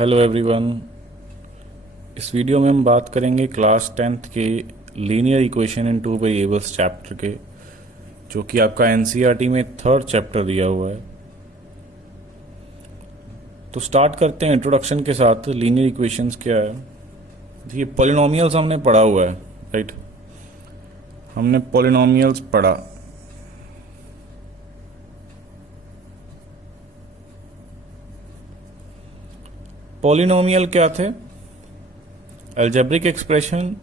Hello everyone. इस video में हम बात करेंगे क्लास 10th के linear equation in two variables chapter के, जो कि आपका एनसीईआरटी में थर्ड चैप्टर दिया हुआ है। तो स्टार्ट करते हैं इंट्रोडक्शन के साथ। लीनियर इक्वेशंस क्या है? देखिए, पॉलिनोमियल्स हमने पढ़ा हुआ है, राइट? हमने पॉलिनोमियल्स पढ़ा। पॉलिनोमियल क्या थे? Algebraic expression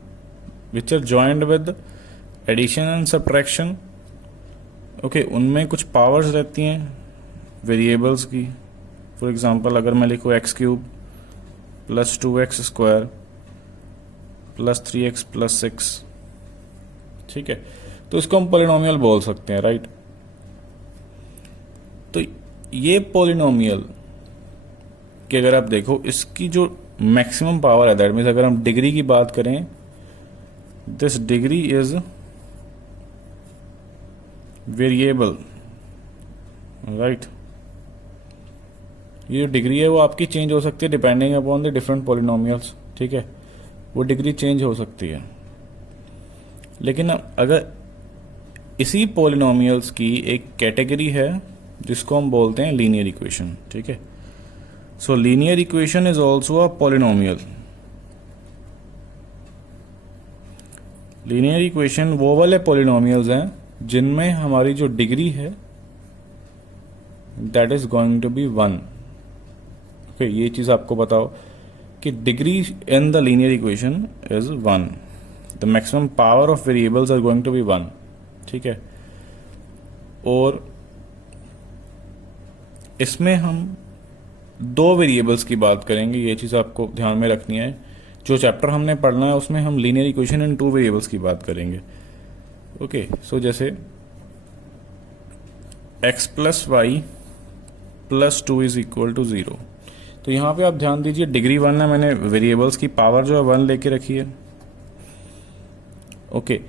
which are joined with addition and subtraction. Okay, उनमें कुछ पावर्स रहती हैं वेरिएबल्स की। फॉर एग्जांपल, अगर मैं लिखूँ x cube plus 2x square plus 3x plus 6, ठीक है, तो इसको हम पॉलिनोमियल बोल सकते हैं, राइट? तो ये पॉलिनोमियल कि अगर आप देखो, इसकी जो मैक्सिमम पावर है, दैट मीन्स अगर हम डिग्री की बात करें, this degree is variable, right? ये जो डिग्री है वो आपकी चेंज हो सकती है depending upon the different polynomials, ठीक है? वो डिग्री चेंज हो सकती है। लेकिन अगर इसी पॉलिनोमियल्स की एक कैटेगरी है जिसको हम बोलते हैं लीनियर इक्वेशन, ठीक है? So linear equation is also a polynomial. Linear equation वो वाले पॉलिनोमियल्स हैं जिनमें हमारी जो डिग्री है that is going to be 1। Okay, ये चीज आपको बताओ कि degree in the linear equation is 1। The maximum power of variables are going to be 1, ठीक है? और इसमें हम दो वेरिएबल्स की बात करेंगे, ये चीज़ आपको ध्यान में रखनी है। जो चैप्टर हमने पढ़ना है उसमें हम linear equation in two variables की बात करेंगे। ओके, सो जैसे x plus y plus 2 is equal to 0। तो यहाँ पे आप ध्यान दीजिए, डिग्री 1 है, मैंने वेरिएबल्स की पावर जो है 1 लेके रखी है। Okay,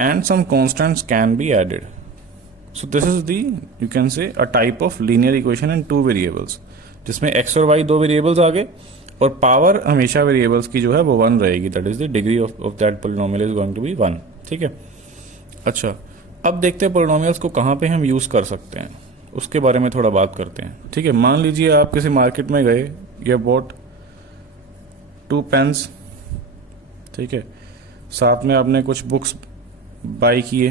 and some constants can be added. So this is the, you can say, a type of linear equation in two variables, जिसमें x और y दो वेरिएबल्स आ गए और पावर हमेशा वेरिएबल्स की जो है वो 1 रहेगी। That is the degree of that polynomial is going to be 1, ठीक है? अच्छा, अब देखते हैं पॉलिनोमियल्स को कहाँ पे हम यूज कर सकते हैं, उसके बारे में थोड़ा बात करते हैं, ठीक है? मान लीजिए आप किसी मार्केट में गए, ये बॉट 2 पेन्स, ठीक है, साथ में आपने कुछ बुक्स बाई किए,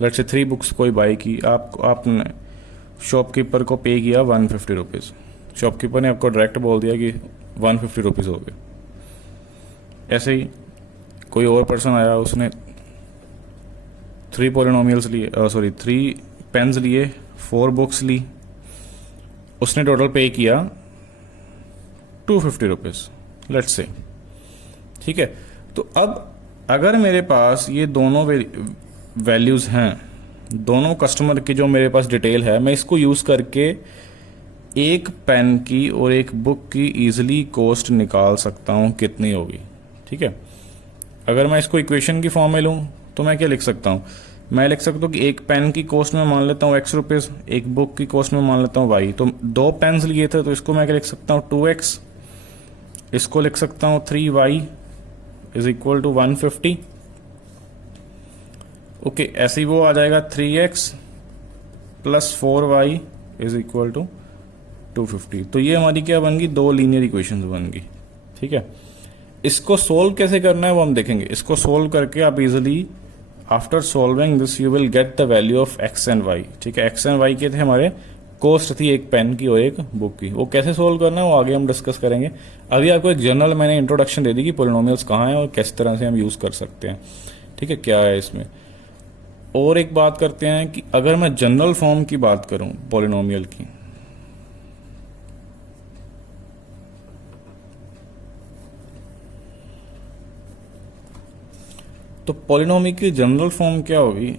लेट्स से 3 बुक्स कोई बाई की। आपने शॉपकीपर को पे किया 150 रुपीज़। शॉपकीपर ने आपको डायरेक्ट बोल दिया कि 150 रुपीज़ हो गए। ऐसे ही कोई और पर्सन आया, उसने 3 पॉलिनोमियल्स लिए, 3 पेन्स लिए, 4 बुक्स ली, उसने टोटल पे किया 250 रुपीज़, लेट्स से, ठीक है? तो अब अगर मेरे पास ये दोनों वैल्यूज़ हैं, दोनों कस्टमर की जो मेरे पास डिटेल है, मैं इसको यूज़ करके एक पेन की और एक बुक की इजीली कॉस्ट निकाल सकता हूँ कितनी होगी, ठीक है? अगर मैं इसको इक्वेशन की फॉर्म में लूँ तो मैं क्या लिख सकता हूँ? मैं लिख सकता हूँ कि एक पेन की कॉस्ट में मान लेता हूँ x रुपीज़, एक बुक की कॉस्ट में मान लेता हूँ y। तो 2 पेन्स लिए थे तो इसको मैं क्या लिख सकता हूँ? 2x। इसको लिख सकता हूँ 3y is equal to 150। Okay, ऐसे ही वो आ जाएगा 3x plus 4y is equal to 250। तो ये हमारी क्या बन गई? 2 लीनियर इक्वेशंस बन गई, ठीक है? इसको सोल्व कैसे करना है वो हम देखेंगे। इसको सोल्व करके आप easily, after solving this, you will get the value of x and y, ठीक है? x एंड y के थे हमारे, कॉस्ट थी एक पेन की और एक बुक की। वो कैसे सोल्व करना है वो आगे हम डिस्कस करेंगे। अभी आपको एक जनरल मैंने इंट्रोडक्शन दे दी कि पॉलिनोमियल्स कहाँ हैं और किस तरह से हम यूज़ कर सकते हैं, ठीक है? क्या है इसमें। और एक बात करते हैं कि अगर मैं जनरल फॉर्म की बात करूं पॉलिनोमियल की, तो पॉलिनोमियल की जनरल फॉर्म क्या होगी?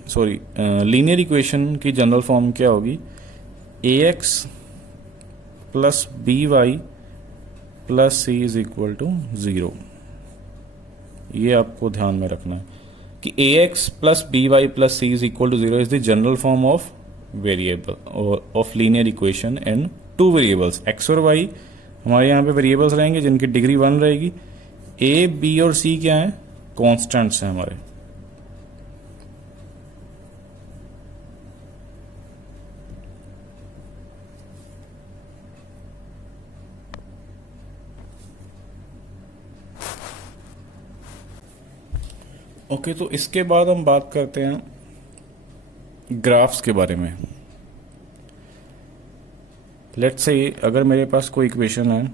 लीनियर इक्वेशन की जनरल फॉर्म क्या होगी? ax plus by plus c is equal to 0। ये आपको ध्यान में रखना है कि ax plus by plus c is equal to 0 is the general form of variable of linear equation in 2 variables x और y हमारे यहाँ पे वेरिएबल्स रहेंगे जिनकी डिग्री 1 रहेगी। ए, बी और सी क्या है? कॉन्स्टेंट्स हैं हमारे। ओके, तो इसके बाद हम बात करते हैं ग्राफ्स के बारे में। लेट्स से अगर मेरे पास कोई इक्वेशन है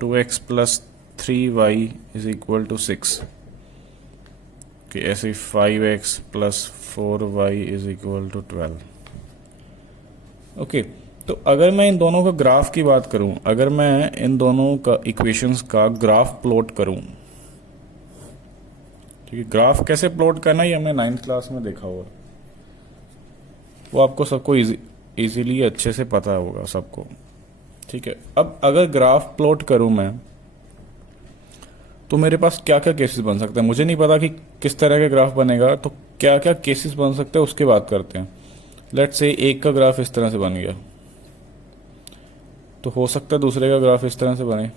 2x plus 3y is equal to 6, कि ऐसे 5x plus 4y is equal to 12। Okay, तो अगर मैं इन दोनों का ग्राफ की बात करूं, अगर मैं इन दोनों का इक्वेशंस का ग्राफ प्लॉट करूं, ठीक है, ग्राफ कैसे प्लॉट करना है ये हमने 9th क्लास में देखा होगा, वो आपको सबको इजीली अच्छे से पता होगा सबको। ठीक है, अब अगर ग्राफ प्लॉट करूं मैं, तो मेरे पास क्या क्या केसेस बन सकते हैं। मुझे नहीं पता कि किस तरह का ग्राफ बनेगा, तो क्या क्या केसेस बन सकते हैं उसकी बात करते हैं। लेट्स से एक का ग्राफ इस तरह से बन गया, तो हो सकता है दूसरे का ग्राफ इस तरह से बने।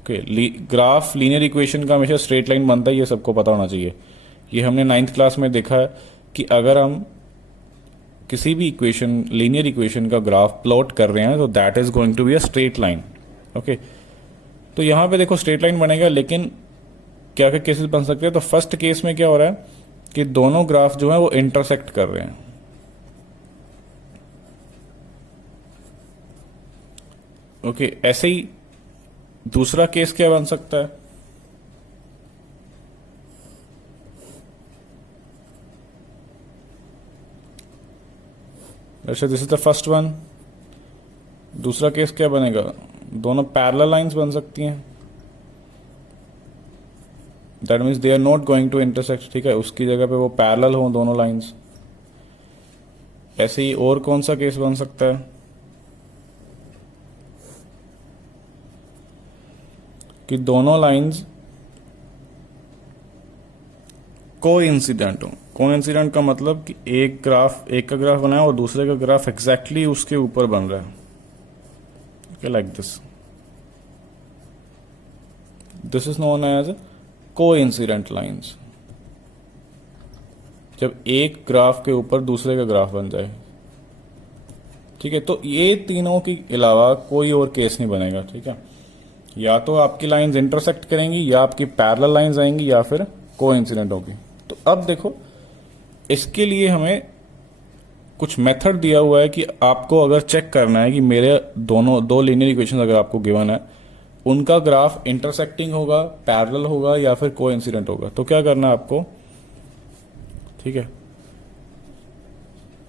ओके, ग्राफ लीनियर इक्वेशन का हमेशा स्ट्रेट लाइन बनता है, ये सबको पता होना चाहिए। ये हमने 9th क्लास में देखा है कि अगर हम किसी भी इक्वेशन, लीनियर इक्वेशन का ग्राफ प्लॉट कर रहे हैं तो that is going to be a straight line. Okay, तो यहां पे देखो स्ट्रेट लाइन बनेगा, लेकिन क्या क्या केसेस बन सकते हैं। तो फर्स्ट केस में क्या हो रहा है कि दोनों ग्राफ जो है वो इंटरसेक्ट कर रहे हैं। ओके, ऐसे ही दूसरा केस क्या बन सकता है? अच्छा, this is the first one. दूसरा केस क्या बनेगा? दोनों पैरेलल लाइंस बन सकती हैं, that means they are not going to intersect. ठीक है, उसकी जगह पे वो पैरेलल हो दोनों लाइंस। ऐसे ही और कौन सा केस बन सकता है कि दोनों लाइंस कोइंसिडेंट हो। कोइंसिडेंट का मतलब कि एक का ग्राफ बना है और दूसरे का ग्राफ एग्जैक्टली उसके ऊपर बन रहा है, like this is known as coincident lines. जब एक ग्राफ के ऊपर दूसरे का ग्राफ बन जाए। ठीक है, तो ये तीनों के अलावा कोई और केस नहीं बनेगा। ठीक है, या तो आपकी लाइंस इंटरसेक्ट करेंगी, या आपकी पैरेलल लाइंस आएंगी, या फिर कोइंसिडेंट होगी। तो अब देखो, इसके लिए हमें कुछ मेथड दिया हुआ है कि आपको अगर चेक करना है कि मेरे दो लीनियर इक्वेशन अगर आपको गिवन है, उनका ग्राफ इंटरसेक्टिंग होगा, पैरेलल होगा, या फिर कोइंसिडेंट होगा। तो क्या करना है आपको? ठीक है,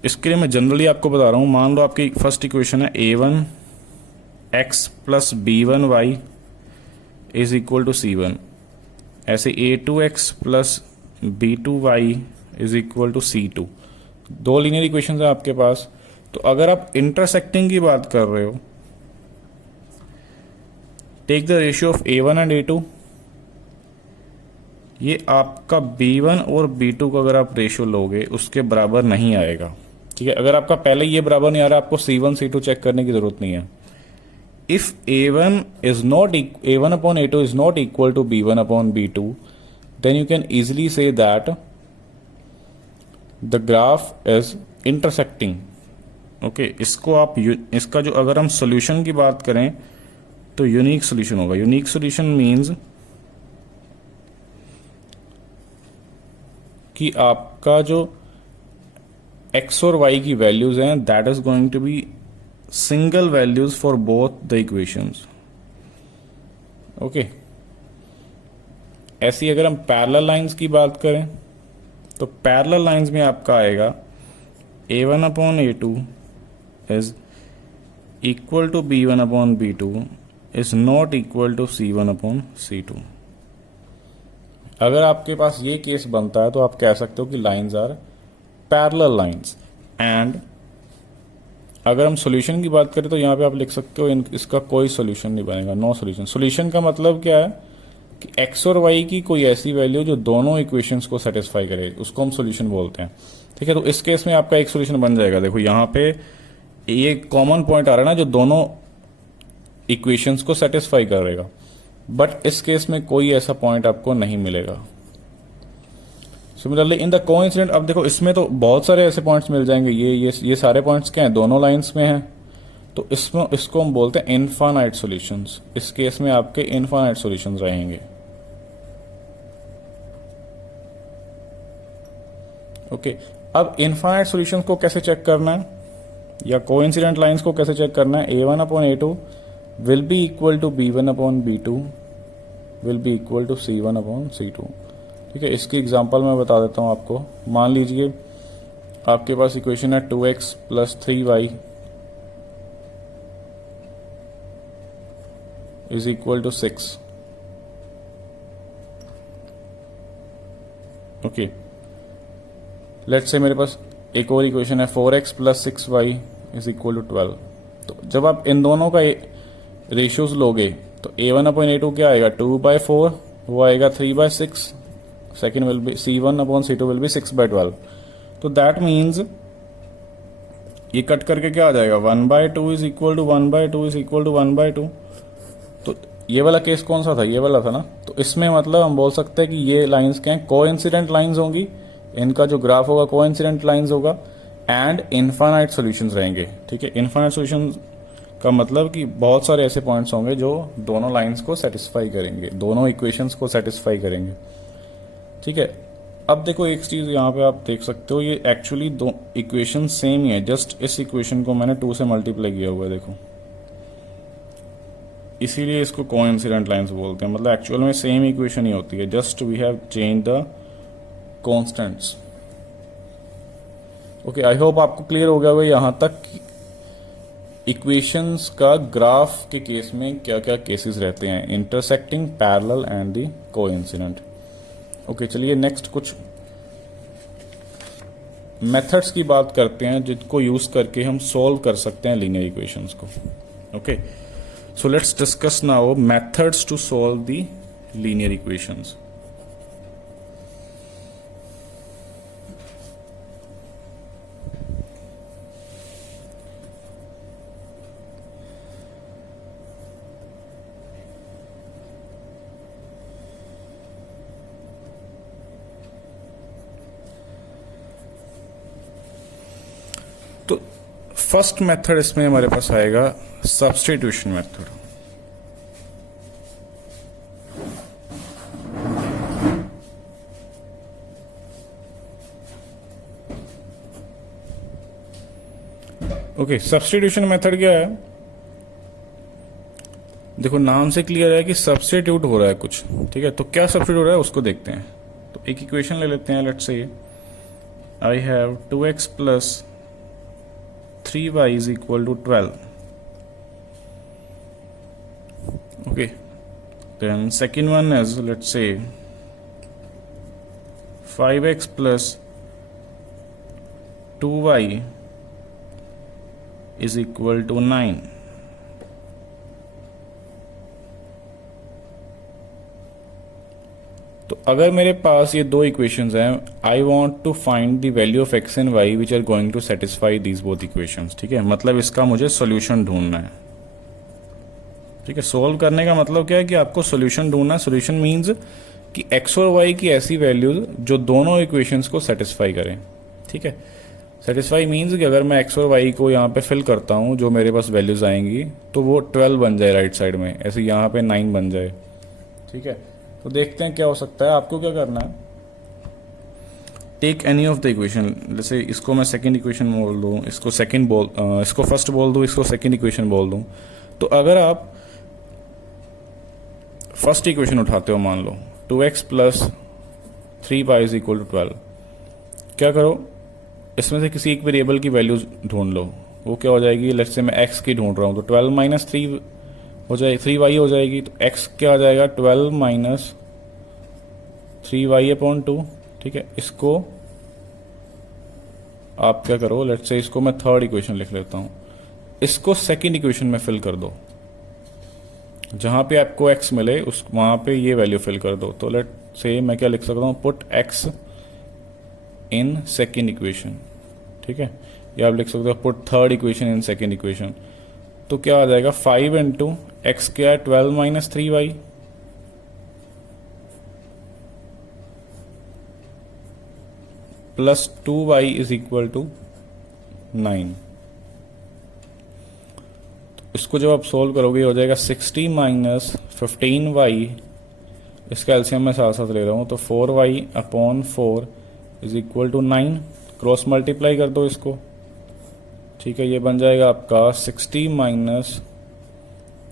इसके लिए मैं जनरली आपको बता रहा हूं। मान लो आपकी फर्स्ट इक्वेशन है a1 x plus b1 y is equal to c1। ऐसे a2 x plus b2 y is equal to c2। दो लीनियर इक्वेशन है आपके पास। तो अगर आप इंटरसेक्टिंग की बात कर रहे हो, take the ratio of a1 and a2। ये आपका b1 और b2 का अगर आप रेशियो लोगे उसके बराबर नहीं आएगा। ठीक है, अगर आपका पहले ये बराबर नहीं आ रहा, आपको c1 c2 चेक करने की जरूरत नहीं है। If a1 upon a2 is not equal to b1 upon b2, then you can easily say that the graph is intersecting. Okay, इसको आप इसका जो अगर हम सॉल्यूशन की बात करें तो यूनिक सॉल्यूशन होगा। यूनिक सॉल्यूशन मींस कि आपका जो x और y की वैल्यूज हैं, that is going to be single values for both the equations. Okay, ऐसी अगर हम पैरेलल लाइंस की बात करें तो पैरेलल लाइंस में आपका आएगा a1 upon a2 is equal to b1 upon b2 is not equal to c1 upon c2। अगर आपके पास ये केस बनता है तो आप कह सकते हो कि lines are parallel lines. And अगर हम सॉल्यूशन की बात करें तो यहाँ पे आप लिख सकते हो इसका कोई सॉल्यूशन नहीं बनेगा, नो सॉल्यूशन। सॉल्यूशन का मतलब क्या है कि x और y की कोई ऐसी वैल्यू जो दोनों इक्वेशंस को सेटिस्फाई करे, उसको हम सॉल्यूशन बोलते हैं। ठीक है, तो इस केस में आपका एक सॉल्यूशन बन जाएगा। देखो यहाँ पे ये कॉमन पॉइंट आ रहा है ना जो दोनों इक्वेशंस को सेटिस्फाई करेगा, बट इस केस में कोई ऐसा पॉइंट आपको नहीं मिलेगा। सिमिलरली इन द कोइंसिडेंट, अब देखो इसमें तो बहुत सारे ऐसे पॉइंट्स मिल जाएंगे, ये सारे पॉइंट्स क्या हैं, दोनों लाइंस में हैं, तो इसमें इसको हम बोलते हैं इनफाइनाइट सॉल्यूशंस। इस केस में आपके इनफाइनाइट सॉल्यूशंस रहेंगे। ओके, अब इनफाइनाइट सॉल्यूशंस को कैसे चेक करना है, या कोइंसिडेंट लाइंस को कैसे चेक करना है, a1/a2 will be equal to b1/b2 will be equal to c1/c2। ठीक है, इसकी एग्जांपल मैं बता देता हूं आपको। मान लीजिए आपके पास इक्वेशन है 2x + 3y = 6। Okay, let's say मेरे पास एक और इक्वेशन है 4x + 6y = 12। तो जब आप इन दोनों का रेशियोज लोगे तो a1/a2 क्या आएगा, 2/4, वो आएगा 3/6, second will be c1/c2 will be 6/12। तो दैट मीन्स ये कट करके क्या आ जाएगा, 1/2 = 1/2 = 1/2। तो ये वाला केस कौन सा था, ये वाला था ना। तो इसमें मतलब हम बोल सकते हैं कि ये लाइंस क्या हैं, कोइंसिडेंट लाइंस होंगी, इनका जो ग्राफ होगा कोइंसिडेंट लाइंस होगा, एंड इनफाइनाइट सॉल्यूशंस रहेंगे। ठीक है, इनफाइनाइट सॉल्यूशन का मतलब कि बहुत सारे ऐसे पॉइंट्स होंगे जो दोनों लाइंस को सेटिस्फाई करेंगे, दोनों इक्वेशंस को सेटिस्फाई करेंगे। ठीक है, अब देखो एक चीज यहाँ पे आप देख सकते हो, ये एक्चुअली दो इक्वेशन सेम ही है, जस्ट इस इक्वेशन को मैंने 2 से मल्टीप्लाई किया हुआ है, देखो, इसीलिए इसको कोइंसिडेंट लाइंस बोलते हैं। मतलब एक्चुअल में सेम इक्वेशन ही होती है, just we have change the constants. Okay, I hope आपको क्लियर हो गया होगा यहाँ तक इक्वेशंस का ग्राफ के केस में क्या क्या केसेस रहते हैं, intersecting, parallel and the coincident. Okay, चलिए नेक्स्ट कुछ मेथड्स की बात करते हैं जिनको यूज करके हम सॉल्व कर सकते हैं लीनियर इक्वेशंस को। Okay, so let's discuss now methods to solve the linear equations. तो फर्स्ट मेथड इसमें हमारे पास आएगा substitution method. Okay, substitution method क्या है, देखो नाम से क्लियर है कि सब्स्टिट्यूट हो रहा है कुछ। ठीक है, तो क्या सब्स्टिट्यूट हो रहा है उसको देखते हैं। तो एक इक्वेशन ले लेते हैं, let's say I have 2x + 3y = 12. Okay, then second one is, let's say 5x + 2y = 9. तो अगर मेरे पास ये दो इक्वेशंस हैं, I want to find the value of x and y which are going to satisfy these both equations. ठीक है, मतलब इसका मुझे सॉल्यूशन ढूंढना है। ठीक है, सोल्व करने का मतलब क्या है कि आपको सॉल्यूशन ढूंढना है। सॉल्यूशन मींस कि x और y की ऐसी वैल्यूज जो दोनों इक्वेशंस को सेटिस्फाई करें। ठीक है, सेटिस्फाई मींस कि अगर मैं x और y को यहाँ पे फिल करता हूँ, जो मेरे पास वैल्यूज आएंगी, तो वो 12 बन जाए राइट साइड में, ऐसे यहाँ पे 9 बन जाए। ठीक है, तो देखते हैं क्या हो सकता है। आपको क्या करना है, take any of the equation, जैसे इसको मैं सेकंड इक्वेशन बोल दूँ, इसको फर्स्ट बोल दूँ, इसको सेकंड इक्वेशन बोल दूँ। तो अगर आप फर्स्ट इक्वेशन उठाते हो, मान लो 2x + 3y = 12, क्या करो, इसमें से किसी एक वेरिएबल की वैल्यू ढूंढ लो। वो क्या हो जाएगी, लेट्स से मैं x की ढूंढ रहा हूँ, तो 12 - 3 हो जाए 3y हो जाएगी। तो x क्या आ जाएगा, 12 - 3y/2। ठीक है, इसको आप क्या करो, लेट्स से इसको मैं थर्ड इक्वेशन लिख लेता हूं, इसको सेकंड इक्वेशन में फिल कर दो, जहां पे आपको x मिले उस वहां पे ये वैल्यू फिल कर दो। तो लेट्स से मैं क्या लिख सकता हूं, put x in second equation. ठीक है, या आप लिख सकते हो put third equation in second equation. तो क्या आ जाएगा 5 इंटू एक्स क्या है 12 minus 3y plus 2y is equal to 9। इसको जब आप सोल्व करोगे हो जाएगा 60 माइनस 15y, इसका एलसीएम मैं साथ साथ ले रहा हूँ, तो 4y upon 4 is equal to 9। Cross multiply कर दो इसको, ठीक है, ये बन जाएगा आपका 60 minus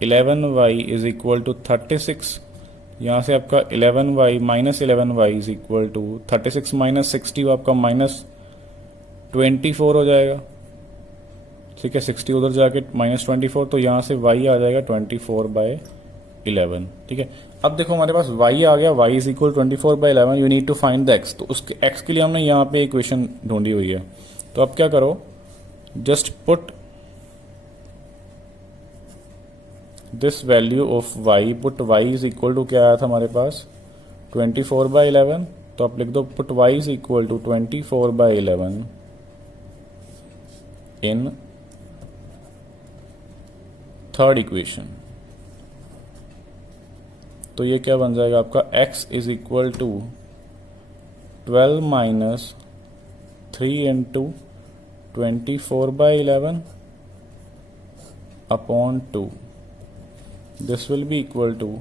11y is equal to 36। यहाँ से आपका 11y minus 11y is equal to 36 minus 60 आपका माइनस 24 हो जाएगा, ठीक है। 60 उधर जाके माइनस 24, तो यहाँ से y आ जाएगा 24/11, ठीक है। अब देखो हमारे पास y आ गया, y is equal 24/11, you need to find the x। तो उसके x के लिए हमने यहाँ पे इक्वेशन ढूंढी हुई है, तो अब क्या करो, just put this value of y, put y is equal to क्या आया था हमारे पास 24/11, तो आप लिख दो put y is equal to 24/11 in third equation. तो ये क्या बन जाएगा आपका x is equal to 12 minus 3 into 24/11 upon 2। This will be equal to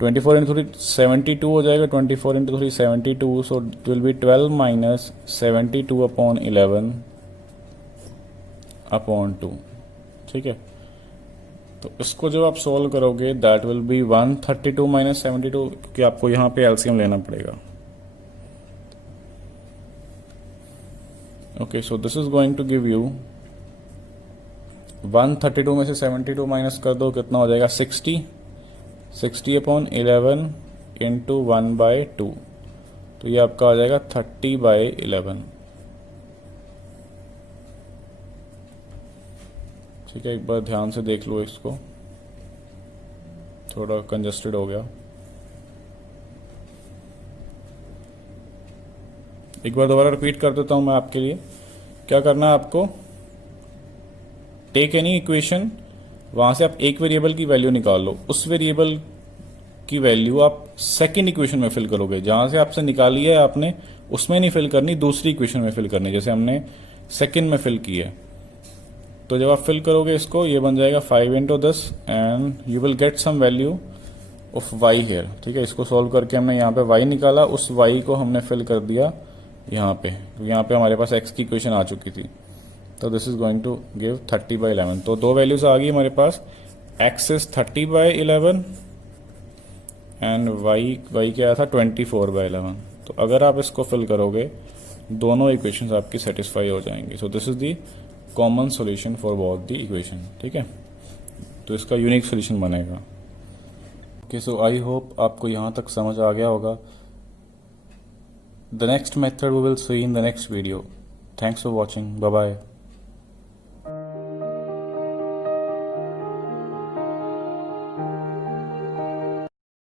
24 into 3 72 हो जाएगा, 24 into 3 72, so it will be 12 minus 72 upon 11 upon 2, ठीक है। तो इसको जब आप सोल्व करोगे दैट विल बी 132 माइनस 72, क्योंकि आपको यहाँ पे एलसीएम लेना पड़ेगा। Okay, so this is going to give you 132 में से 72 माइनस कर दो, कितना हो जाएगा 60, 60 अपॉन 11 इंटू 1/2, तो ये आपका आ जाएगा 30/11, ठीक है। एक बार ध्यान से देख लो इसको, थोड़ा कंजस्टेड हो गया। एक बार दोबारा रिपीट कर देता हूं मैं आपके लिए। क्या करना है आपको, टेक एनी इक्वेशन, वहां से आप एक वेरिएबल की वैल्यू निकाल लो, उस वेरिएबल की वैल्यू आप सेकंड इक्वेशन में फिल करोगे। जहां से आपसे निकाली है आपने उसमें नहीं फिल करनी, दूसरी इक्वेशन में फिल करनी, जैसे हमने सेकंड में फिल की है। तो जब आप फिल करोगे इसको, ये बन जाएगा 5 into 10 and you will get some value of y here, ठीक है। इसको सॉल्व करके हमने यहाँ पे y निकाला, उस y को हमने फिल कर दिया यहाँ पे, तो यहाँ पे हमारे पास x की इक्वेशन आ चुकी थी। तो this is going to give 30/11। तो दो वैल्यूज आ गई हमारे पास, x इज 30/11 एंड y क्या आया था 24/11। तो अगर आप इसको फिल करोगे दोनों इक्वेशंस आपकी सेटिस्फाई हो जाएंगी। So this is the common solution for both the equation, ठीक है। तो इसका यूनिक सॉल्यूशन बनेगा। ओके, सो आई होप आपको यहाँ तक समझ आ गया होगा। The next method we will see in the next video. Thanks for watching, bye bye.